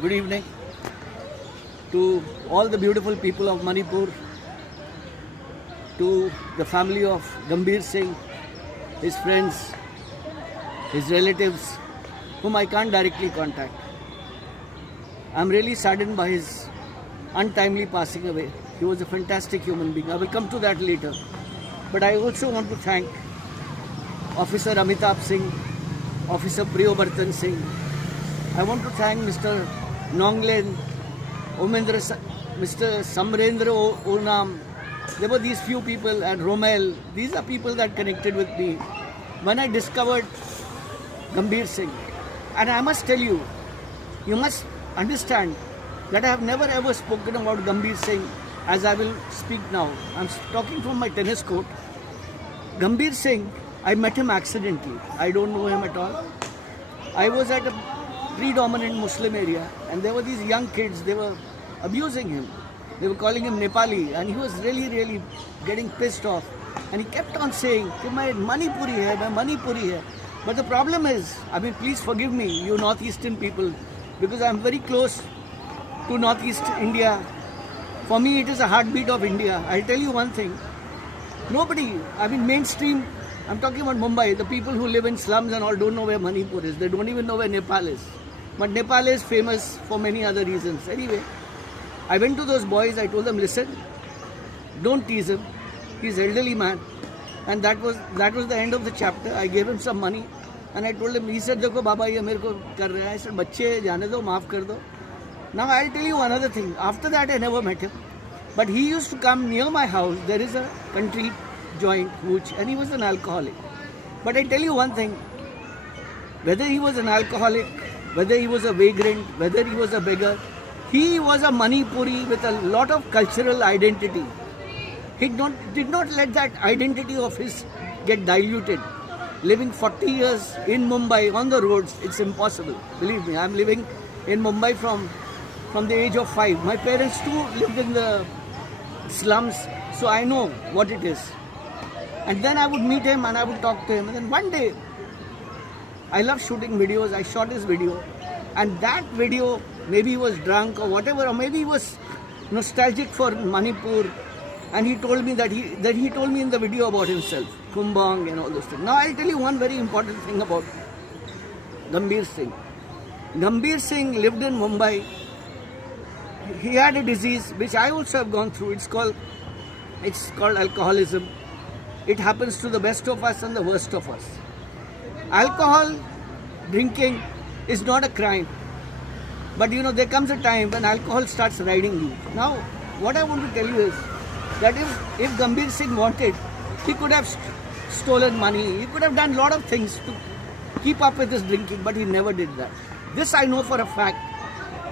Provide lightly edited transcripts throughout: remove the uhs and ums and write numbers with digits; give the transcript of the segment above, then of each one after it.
Good evening to all the beautiful people of Manipur, to the family of Gambhir Singh, his friends, his relatives, whom I can't directly contact. I'm really saddened by his untimely passing away. He was a fantastic human being. I will come to that later. But I also want to thank Officer Amitabh Singh, Officer Priyobartan Singh. I want to thank Mr. Nonglen, Mr. Samrendra Onam. There were these few people, and Romel. These are people that connected with me when I discovered Gambhir Singh. And I must tell you, you must understand that I have never ever spoken about Gambhir Singh as I will speak now. I'm talking from my tennis court. Gambhir Singh, I met him accidentally. I don't know him at all. I was at a predominant Muslim area and there were these young kids, they were abusing him. They were calling him Nepali and he was really getting pissed off. And he kept on saying, "My Manipuri hai, my Manipuri hai." But the problem is, please forgive me, you northeastern people, because I'm very close to northeast India. For me, it is a heartbeat of India. I'll tell you one thing. Nobody, mainstream, I'm talking about Mumbai, the people who live in slums and all don't know where Manipur is. They don't even know where Nepal is. But Nepal is famous for many other reasons. Anyway, I went to those boys, I told them, listen, don't tease him. He's an elderly man. And that was the end of the chapter. I gave him some money and I told him, he said, "Dekho Baba, ye mere ko kar raha hai." I said, "Bachche, jaane do, maaf kar do." Now I'll tell you another thing. After that, I never met him. But he used to come near my house. There is a country joint, and he was an alcoholic. But I tell you one thing. Whether he was an alcoholic, whether he was a vagrant, whether he was a beggar, he was a Manipuri with a lot of cultural identity. He did not let that identity of his get diluted. Living 40 years in Mumbai on the roads, it's impossible. Believe me, I'm living in Mumbai from the age of 5. My parents too lived in the slums, so I know what it is. And then I would meet him and I would talk to him. And then one day, I love shooting videos. I shot his video. And that video, maybe he was drunk or whatever, or maybe he was nostalgic for Manipur. And he told me that he told me in the video about himself, Kumbang and all those things. Now I'll tell you one very important thing about Gambhir Singh. Gambhir Singh lived in Mumbai. He had a disease which I also have gone through. It's called alcoholism. It happens to the best of us and the worst of us. Alcohol, drinking is not a crime. But there comes a time when alcohol starts riding you. Now, what I want to tell you is that if Gambhir Singh wanted, he could have stolen money. He could have done a lot of things to keep up with his drinking, but he never did that. This I know for a fact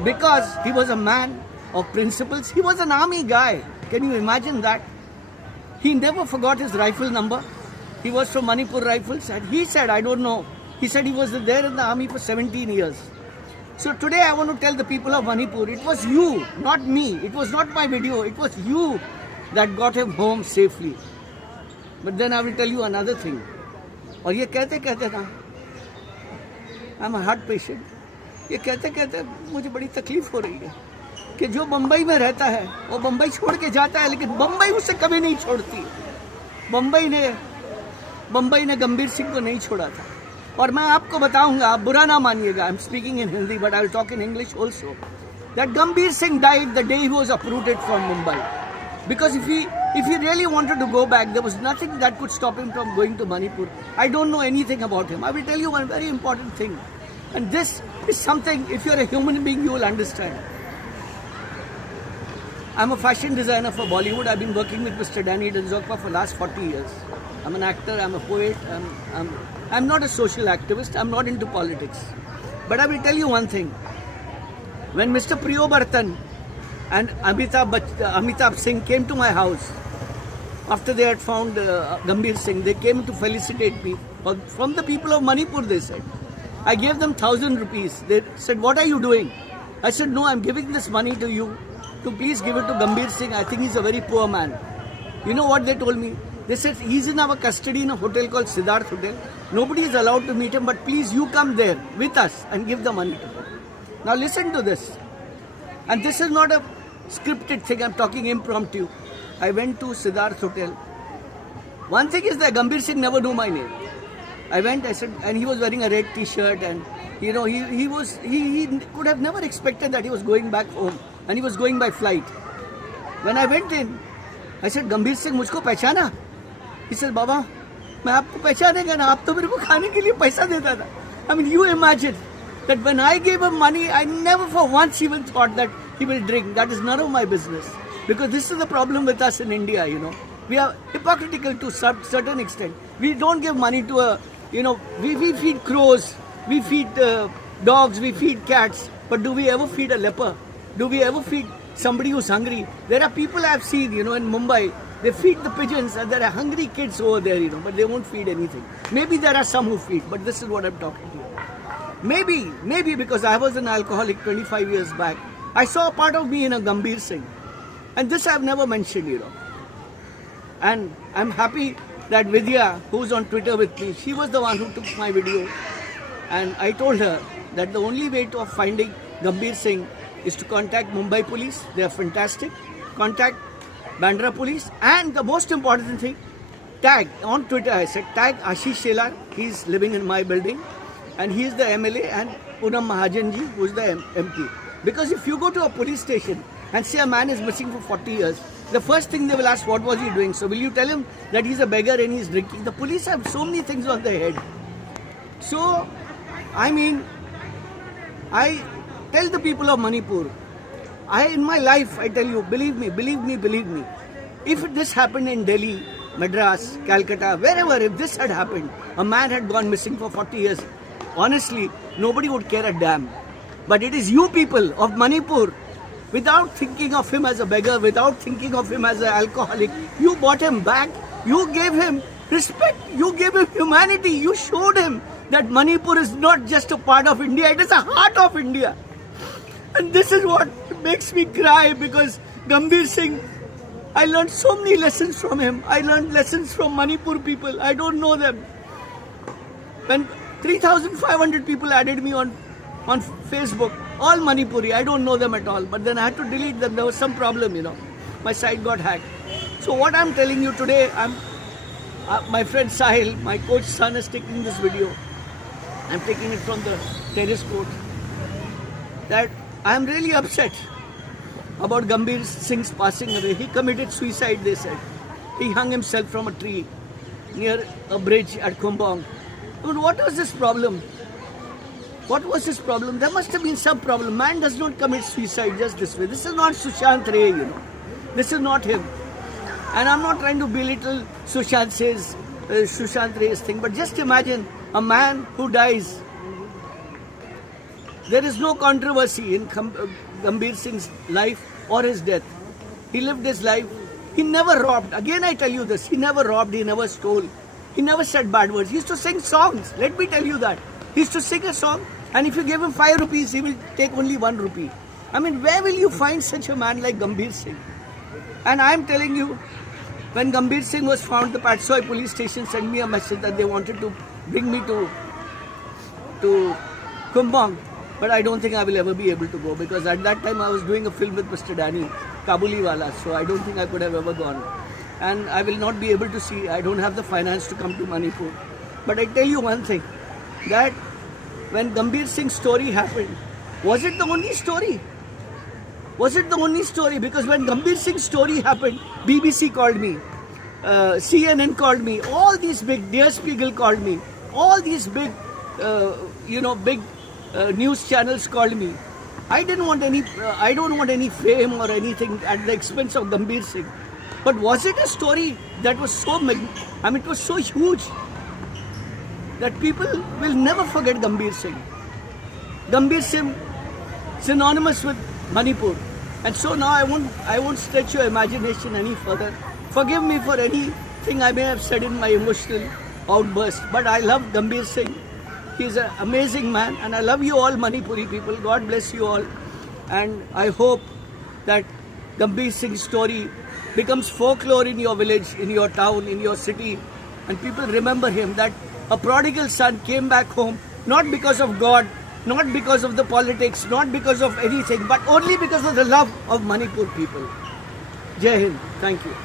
because he was a man of principles. He was an army guy. Can you imagine that? He never forgot his rifle number. He was from Manipur Rifles and he said, I don't know, he said he was there in the army for 17 years. So today I want to tell the people of Manipur, it was you, not me. It was not my video. It was you that got him home safely. But then I will tell you another thing. और ये कहते ना, I'm a heart patient. ये कहते मुझे बड़ी तकलीफ हो रही है कि जो बम्बई में रहता है वो बम्बई छोड़ के जाता है, लेकिन बम्बई उसे कभी नहीं छोड़ती. बम्बई ने गंभीर सिंह को नहीं छोड़ा था. और मैं आपको बताऊंगा, आप बुरा ना मानिएगा, I am speaking in Hindi but I will talk in English also, that Gambhir Singh died the day he was uprooted from Mumbai. Because if he really wanted to go back, there was nothing that could stop him from going to Manipur. I don't know anything about him. I will tell you one very important thing. And this is something, if you're a human being, you will understand. I'm a fashion designer for Bollywood. I've been working with Mr. Danny Denzokpa for the last 40 years. I'm an actor, I'm a poet, I'm not a social activist, I'm not into politics. But I will tell you one thing. When Mr. Priyobartan and Amitabh Singh came to my house, after they had found Gambhir Singh, they came to felicitate me. From the people of Manipur, they said. I gave them 1,000 rupees. They said, "What are you doing?" I said, "No, I'm giving this money to you to please give it to Gambhir Singh. I think he's a very poor man." You know what they told me? They said, "He's in our custody in a hotel called Siddharth Hotel. Nobody is allowed to meet him, but please you come there with us and give the money to him." Now listen to this. And this is not a scripted thing, I'm talking impromptu. I went to Siddharth Hotel. One thing is that Gambhir Singh never knew my name. I went, I said, and he was wearing a red t-shirt, and he could have never expected that he was going back home, and he was going by flight. When I went in, I said, Gambhir Singh, मुझको पहचाना? He said, Baba, मैं आपको पहचानेगा ना, आप तो मेरे को खाने के लिए पैसा देता था. I mean, you imagine that when I gave him money, I never for once even thought that he will drink. That is none of my business. Because this is the problem with us in India, We are hypocritical to certain extent. We don't give money to we feed crows, we feed dogs, we feed cats. But do we ever feed a leper? Do we ever feed somebody who's hungry? There are people I've seen, in Mumbai, they feed the pigeons, and there are hungry kids over there, but they won't feed anything. Maybe there are some who feed, but this is what I'm talking to you. Maybe because I was an alcoholic 25 years back, I saw a part of me in a Gambhir Singh. And this I've never mentioned, And I'm happy that Vidya, who's on Twitter with me, she was the one who took my video. And I told her that the only way of finding Gambhir Singh is to contact Mumbai police. They are fantastic. Contact Bandra police. And the most important thing, tag, on Twitter I said, tag Ashish Shelar. He's living in my building. And he is the MLA, and Poonam Mahajanji, who is the MP. Because if you go to a police station and say a man is missing for 40 years, the first thing they will ask, what was he doing? So will you tell him that he's a beggar and he's drinking? The police have so many things on their head. So, I tell the people of Manipur, in my life, I tell you, believe me, if this happened in Delhi, Madras, Calcutta, wherever, if this had happened, a man had gone missing for 40 years, honestly, nobody would care a damn. But it is you people of Manipur, without thinking of him as a beggar, without thinking of him as an alcoholic, you brought him back, you gave him respect, you gave him humanity, you showed him that Manipur is not just a part of India, it is a heart of India. And this is what makes me cry, because Gambhir Singh, I learned so many lessons from him. I learned lessons from Manipur people. I don't know them. When 3,500 people added me on Facebook, all Manipuri, I don't know them at all. But then I had to delete them. There was some problem, My site got hacked. So what I'm telling you today, my friend Sahil, my coach's son, is taking this video. I'm taking it from the terrace court. That I'm really upset about Gambhir Singh's passing away. He committed suicide, they said. He hung himself from a tree near a bridge at Kumbong. But what was this problem? What was his problem? There must have been some problem. Man does not commit suicide just this way. This is not Sushant Ray, This is not him. And I'm not trying to belittle Sushant Ray's thing, but just imagine a man who dies. There is no controversy in Gambhir Singh's life or his death. He lived his life. He never robbed. Again, I tell you this. He never robbed. He never stole. He never said bad words. He used to sing songs. Let me tell you that. He used to sing a song, and if you give him 5 rupees, he will take only 1 rupee. I mean, where will you find such a man like Gambhir Singh? And I am telling you, when Gambhir Singh was found, the Patsoi police station sent me a message that they wanted to bring me to Kumbong. But I don't think I will ever be able to go, because at that time I was doing a film with Mr. Danny, Kabuliwala, so I don't think I could have ever gone. And I will not be able to see, I don't have the finance to come to Manipur. But I tell you one thing, that when Gambhir Singh's story happened, was it the only story? Was it the only story? Because when Gambhir Singh's story happened, BBC called me, CNN called me, all these big, Der Spiegel called me, all these big, big news channels called me. I don't want any fame or anything at the expense of Gambhir Singh. But was it a story that was so, it was so huge that people will never forget Gambhir Singh. Gambhir Singh synonymous with Manipur. And so now I won't stretch your imagination any further. Forgive me for anything I may have said in my emotional outburst. But I love Gambhir Singh. He's an amazing man, and I love you all Manipuri people. God bless you all. And I hope that Gambhir Singh's story becomes folklore in your village, in your town, in your city. And people remember him, that a prodigal son came back home, not because of God, not because of the politics, not because of anything, but only because of the love of Manipur people. Jai Hind. Thank you.